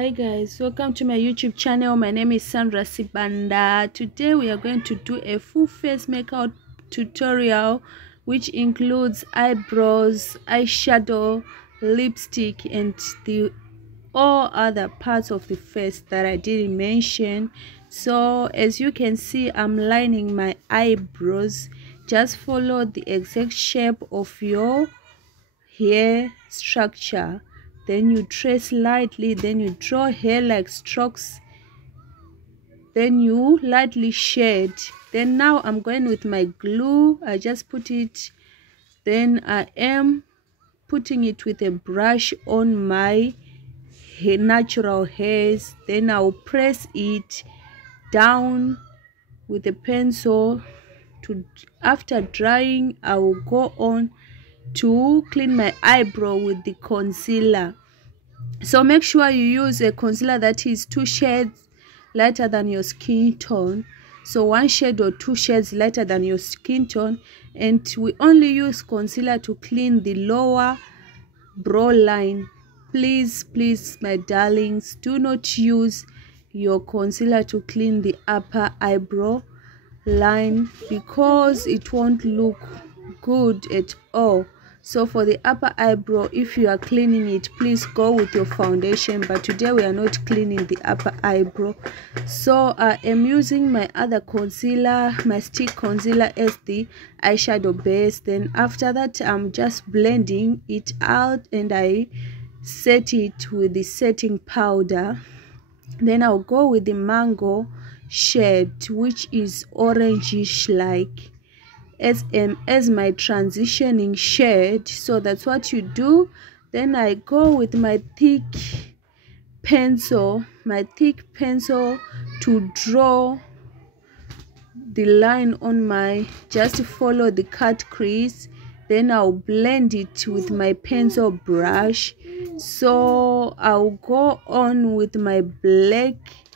Hi guys, welcome to my YouTube channel. My name is Sandra Sibanda. Today we are going to do a full face makeup tutorial which includes eyebrows, eyeshadow, lipstick and the all other parts of the face that I didn't mention. So as you can see, I'm lining my eyebrows. Just follow the exact shape of your hair structure, then you trace lightly, then you draw hair like strokes, then you lightly shade. Then now I'm going with my glue. I just put it, then I am putting it with a brush on my natural hairs. Then I'll press it down with a pencil. After drying, I will go on to clean my eyebrow with the concealer. So make sure you use a concealer that is 2 shades lighter than your skin tone. So 1 shade or 2 shades lighter than your skin tone. And we only use concealer to clean the lower brow line. Please my darlings, do not use your concealer to clean the upper eyebrow line because it won't look good at all. So for the upper eyebrow, if you are cleaning it, please go with your foundation, but today we are not cleaning the upper eyebrow. So I am using my other concealer, my stick concealer, as the eyeshadow base. Then after that, I'm just blending it out and I set it with the setting powder. Then I'll go with the mango shade, which is orangish like, as my transitioning shade. So that's what you do. Then I go with my thick pencil to draw the line on my, just follow the cut crease. Then I'll blend it with my pencil brush. So I'll go on with my black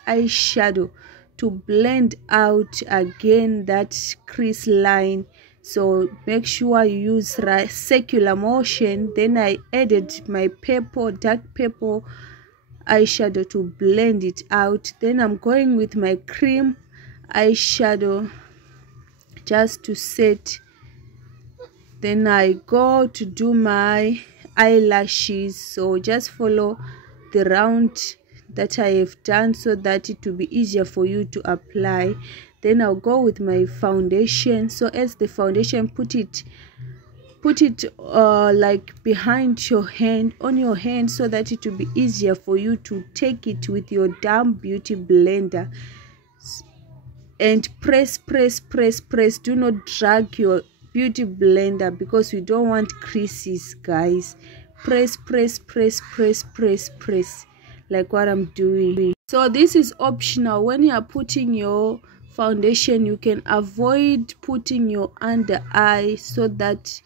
eyeshadow to blend out again that crease line. So make sure you use circular motion. Then I added my purple, dark purple eyeshadow to blend it out. Then I'm going with my cream eyeshadow just to set. Then I go to do my eyelashes. So just follow the round that I have done so that it will be easier for you to apply. Then I'll go with my foundation. So as the foundation, put it like behind your hand, on your hand, so that it will be easier for you to take it with your damp beauty blender and press. Do not drag your beauty blender because we don't want creases, guys. Press like what I'm doing. So this is optional. When you are putting your foundation, you can avoid putting your under eye, so that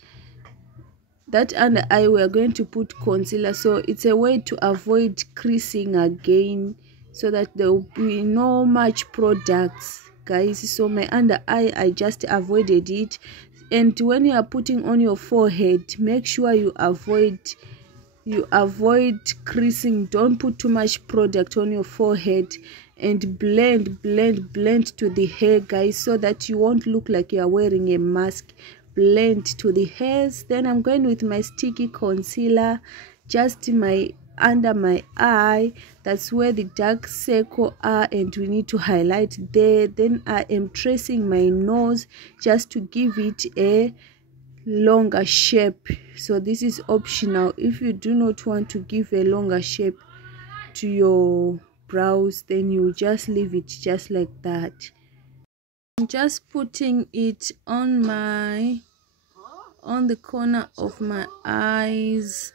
under eye we are going to put concealer. So it's a way to avoid creasing again, so that there will be no much products, guys. So my under eye, I just avoided it. And when you are putting on your forehead, make sure you avoid creasing. Don't put too much product on your forehead, and blend to the hair, guys, so that you won't look like you are wearing a mask. Blend to the hairs. Then I'm going with my sticky concealer just under my eye. That's where the dark circle are, and we need to highlight there. Then I am tracing my nose just to give it a longer shape. So this is optional. If you do not want to give a longer shape to your brows, then you just leave it just like that. I'm just putting it on the corner of my eyes,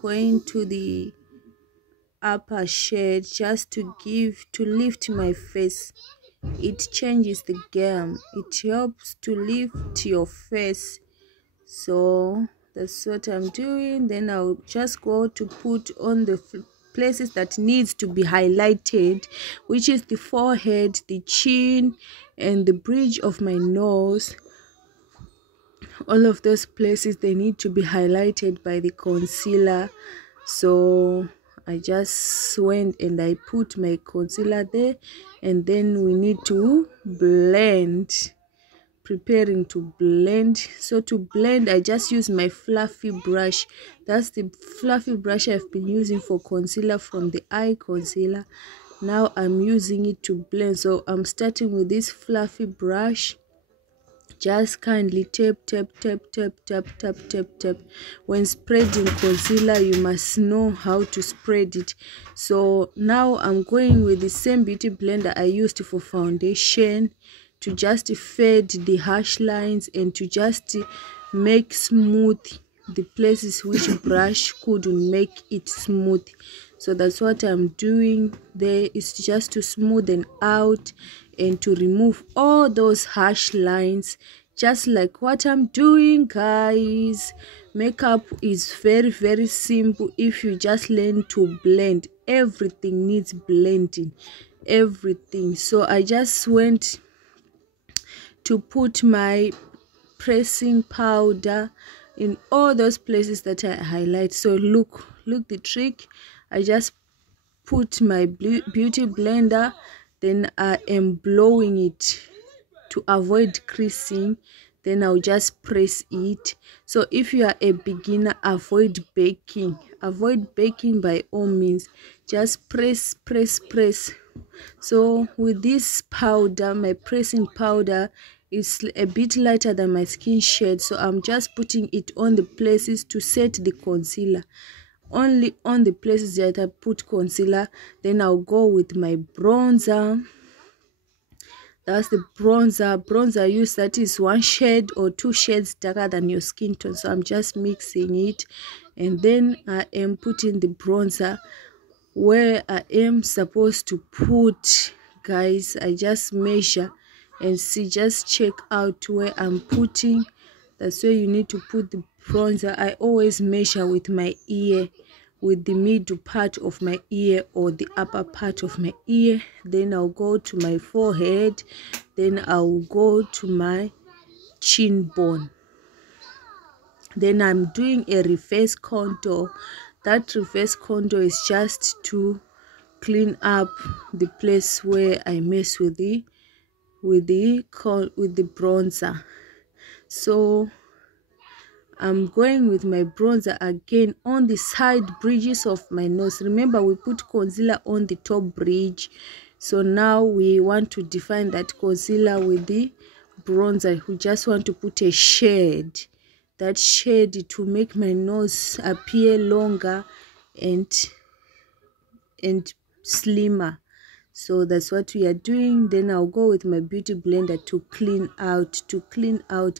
going to the upper shade, just to lift my face. It changes the game. It helps to lift your face. So that's what I'm doing. Then I'll just go to put on the places that needs to be highlighted, which is the forehead, the chin, and the bridge of my nose. All of those places, they need to be highlighted by the concealer. So I just went and I put my concealer there, and then we need to blend, preparing to blend. So to blend, I just use my fluffy brush. That's the fluffy brush I've been using for concealer from the eye concealer. Now I'm using it to blend. So I'm starting with this fluffy brush. Just kindly tap tap tap tap tap tap tap tap. When spreading concealer, you must know how to spread it. So now I'm going with the same beauty blender I used for foundation to just fade the harsh lines and to just make smooth the places which brush couldn't make it smooth. So that's what I'm doing there, is just to smoothen out and to remove all those harsh lines, just like what I'm doing, guys. Makeup is very simple if you just learn to blend. Everything needs blending, everything. So I just went to put my pressing powder in all those places that I highlight. So look the trick. I just put my beauty blender, then I am blowing it to avoid creasing. Then I'll just press it. So if you are a beginner, avoid baking by all means. Just press. So with this powder, my pressing powder is a bit lighter than my skin shade, so I'm just putting it on the places to set the concealer. Only on the places that I put concealer. Then I'll go with my bronzer. That's the bronzer I use, that is 1 shade or 2 shades darker than your skin tone. So I'm just mixing it, and then I am putting the bronzer where I am supposed to put, guys. I just measure and see, just check out where I'm putting. That's where you need to put the bronzer. I always measure with my ear, with the middle part of my ear or the upper part of my ear. Then I'll go to my forehead, then I'll go to my chin bone. Then I'm doing a reverse contour. That reverse contour is just to clean up the place where I mess with the bronzer. So I'm going with my bronzer again on the side bridges of my nose. Remember, we put concealer on the top bridge, so now we want to define that concealer with the bronzer. We just want to put a shade, that shade to make my nose appear longer and slimmer. So that's what we are doing. Then I'll go with my beauty blender to clean out,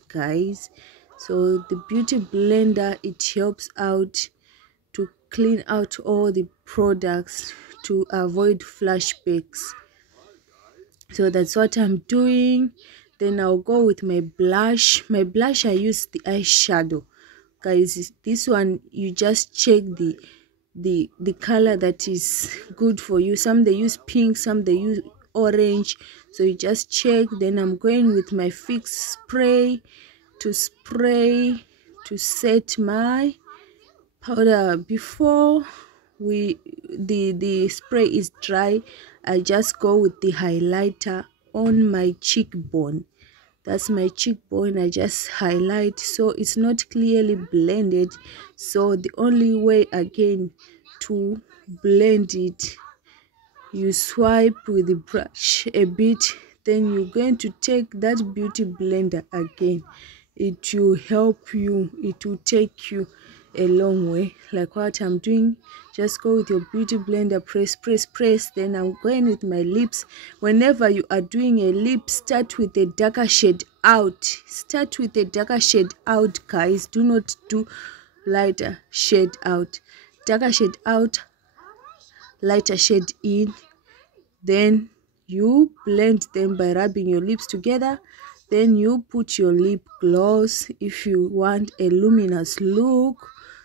guys. So the beauty blender, it helps out to clean out all the products to avoid flashbacks. So that's what I'm doing. Then I'll go with my blush. My blush, I use the eyeshadow, guys. This one, you just check the color that is good for you. Some they use pink, some they use orange, so you just check. Then I'm going with my fix spray to set my powder. Before the spray is dry, I just go with the highlighter on my cheekbone. That's my cheekbone. I just highlight, so it's not clearly blended. So the only way again to blend it, you swipe with the brush a bit, then you're going to take that beauty blender again. It will help you, it will take you a long way, like what I'm doing. Just go with your beauty blender, press. Then I'm going with my lips. Whenever you are doing a lip, start with a darker shade out. Guys. Do not do lighter shade out. Darker shade out, lighter shade in. Then you blend them by rubbing your lips together. Then you put your lip gloss if you want a luminous look.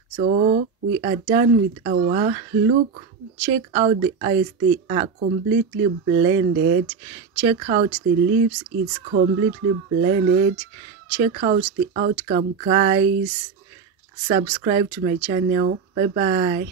So we are done with our look. Check out the eyes, they are completely blended. Check out the lips, it's completely blended. Check out the outcome, guys. Subscribe to my channel. Bye bye.